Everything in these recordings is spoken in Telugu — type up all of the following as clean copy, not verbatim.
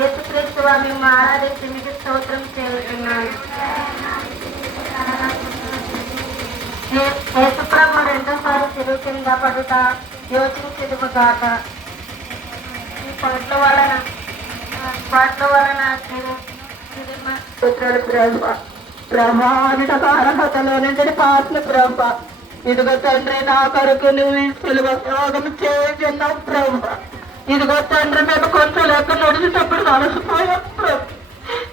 యేసుక్రీస్తు వారిని ఆరాధించి మీకు స్తోత్రం చేస్తున్నాను. యేసుప్రభు రెండోసారి చెరువు కింద పడుట యోచించదుము గాక. ఈ పాటల వలన ప్రభావితకారకతలో నుంచి పాటలు ప్రభ. ఇదిగో తండ్రి, నా కొరకు నువ్వు సులువ యోగం చేస్తున్నావు ప్రభ. ఇదిగో తండ్రి, మేము కొంచెం లెక్క నడిచేటప్పుడు అలసిపోయాం ప్రభు.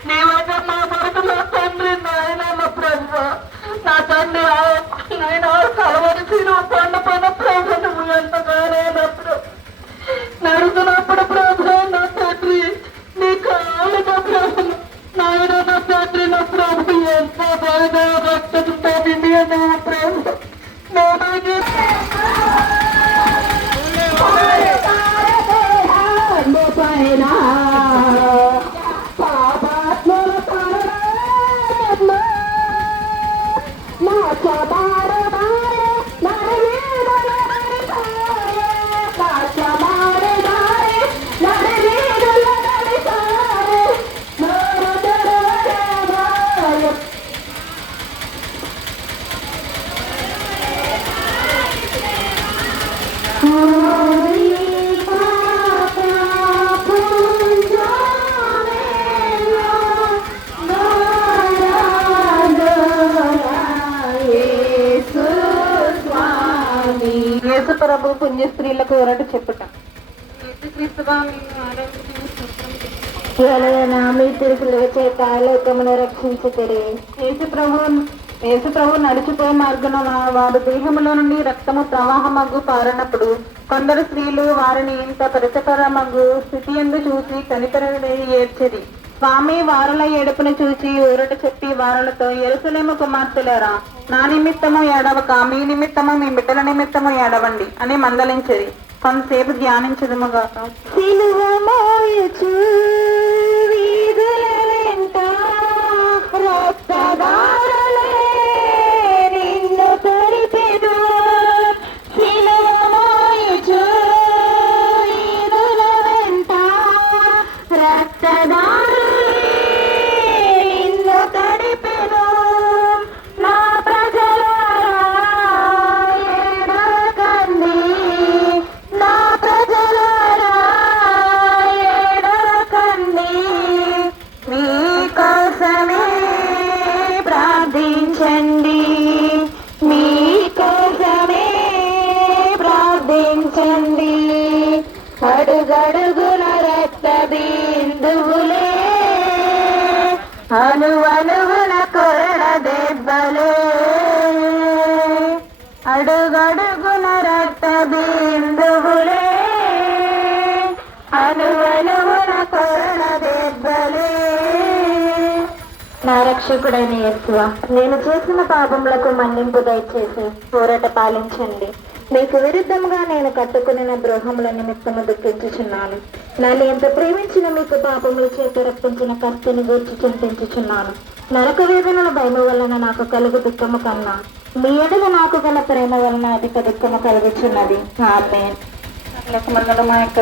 నీవైతే మా కొరకు నా తండ్రి, నాయన ప్రభు, నా తండ్రి నాయన కలవరిసి కొండ పైన ప్రభు నువ్వు ఎంతగానైనా ప్రభు నడుతున్నప్పుడు ప్రభు నా తండ్రి నీ కాళ్ళ ప్రభు నాయన నా తండ్రి నా ప్రభు ఎంత బాగా రక్తంతో నిండి నువ్వు ప్రభు యేసుప్రభు పుణ్య స్త్రీలకు ఎవరంటూ చెప్పుట. మీ తిరుగుల చేత లోకమును రక్షించుతారు. యేసుప్రభు నడిచిపోయే మార్గంలో వారు దేహంలో నుండి రక్తము ప్రవాహమగ్గు పారినప్పుడు కొందరు స్త్రీలు వారిని ఇంత పరిచకరమగ్గు స్థితి ఎందు చూసి కనికరని ఏడ్చిరి. స్వామి వారుల ఏడుపును చూసి ఊరట చెప్పి వారులతో, యెరూషలేము కుమార్తెలారా, నా నిమిత్తము ఏడవక మీ నిమిత్తము మీ బిడ్డల నిమిత్తము ఏడవండి అని మందలించిరి. కొంతసేపు ధ్యానించదుముగా. అడుగడుగున రక్త బిందువులే, అనువనువున కొరడ దెబ్బలే. అడుగడుగున రక్త బిందువులే, అనువనువున కొరడ దెబ్బలే. నా రక్షకుడైన యేసువా, నేను చేసిన పాపములకు మన్నింపు దయచేసి పోరాట పాలించండి. మీకు విరుద్ధంగా నేను కట్టుకుని ద్రోహముల నిమిత్తము దుఃఖించుచున్నాను. నన్ను ఎంత ప్రేమించిన మీకు పాపముల చేత రప్పించిన కర్తని గూర్చి చింతించుచున్నాను. నరక వేదనల భయము వలన నాకు కలుగు దుఃఖము కన్నా మీ ఎడల నాకు గల ప్రేమ వలన అధిక దుఃఖము కలుగుచున్నది. ఆమేన్. మా యొక్క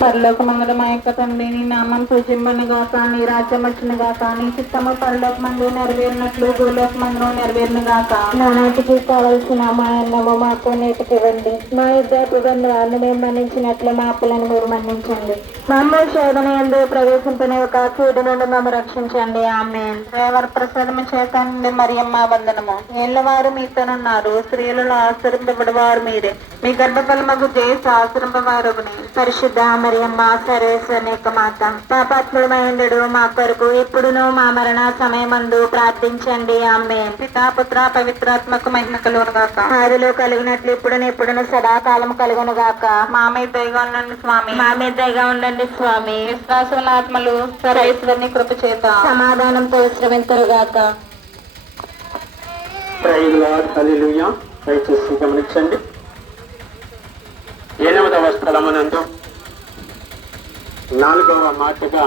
పరలోకమందుల మా యొక్క తండ్రి, నీ నామం పూజింపను గాక, నీ రాజ్యం వచ్చును గాక, నీ చిత్తము పరలోకమందు నెరవేరినట్లు భూలోకమందు నెరవేరును గాక. నానాటికి కావలసిన మా అన్నము మాకు నేటికి ఇవ్వండి. మా ఇద్దరు వారిని మేము మన్నించినట్లు మా అప్పులను మీరు మన్నించండి. మమ్మల్ని శోధన యందు ప్రవేశింపని ఒక కీడు నుండి మమ్మల్ని రక్షించండి. ఆమేన్. దేవర ప్రసాదము చేతండి మరియమ్మ వందనము. ఏళ్ళవారు మీతోనున్నారు, స్త్రీలలో ఆశ్రయింపబడి వారు మీరే. మీ గర్భఫలమగు జేసు ఆశ్రయింపవారుని. పరిశుద్ధ మరియమ్మ సర్వేశ్వరుని యొక్క మాత, పాపాత్ములమైండు మా కొరకు ఇప్పుడును మా మరణ సమయమందు ప్రార్థించండి. ఆమేన్. పితా పుత్ర పవిత్రాత్మకు మహిమ కలుగును గాక. ఆదిలో కలిగినట్లు ఇప్పుడును సదాకాలం కలుగును గాక. మా మీద దయగా ఉండండి స్వామి. మా మీద దయగా ఉండండి స్వామి. విశ్వాసముల ఆత్మలు సర్వేశ్వరుని కృప చేత సమాధానంతో విశ్రమించరు గాక. ప్రైజ్ లార్డ్, హల్లెలూయా. దయచేసి గమనించండి. 8వ స్థలమునందు 4వ మాటగా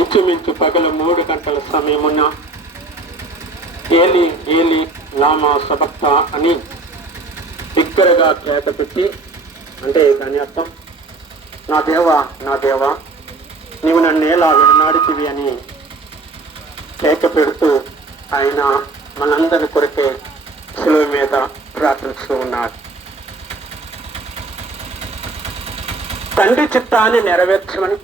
ఇంచుమించు పగలు 3 గంటల సమయమున్న ఏలి ఏలి లామా సబక్తా అని బిగ్గరగా కేక పెట్టి, అంటే దాని అర్థం, నా దేవా నా దేవా నీవు నన్ను ఎలా విడనాడితివి అని కేక పెడుతూ ఆయన మనందరి కొరకే శిలువ మీద ప్రార్థిస్తూ ఉన్నారు. తండ్రి చిత్తాన్ని నెరవేర్చమని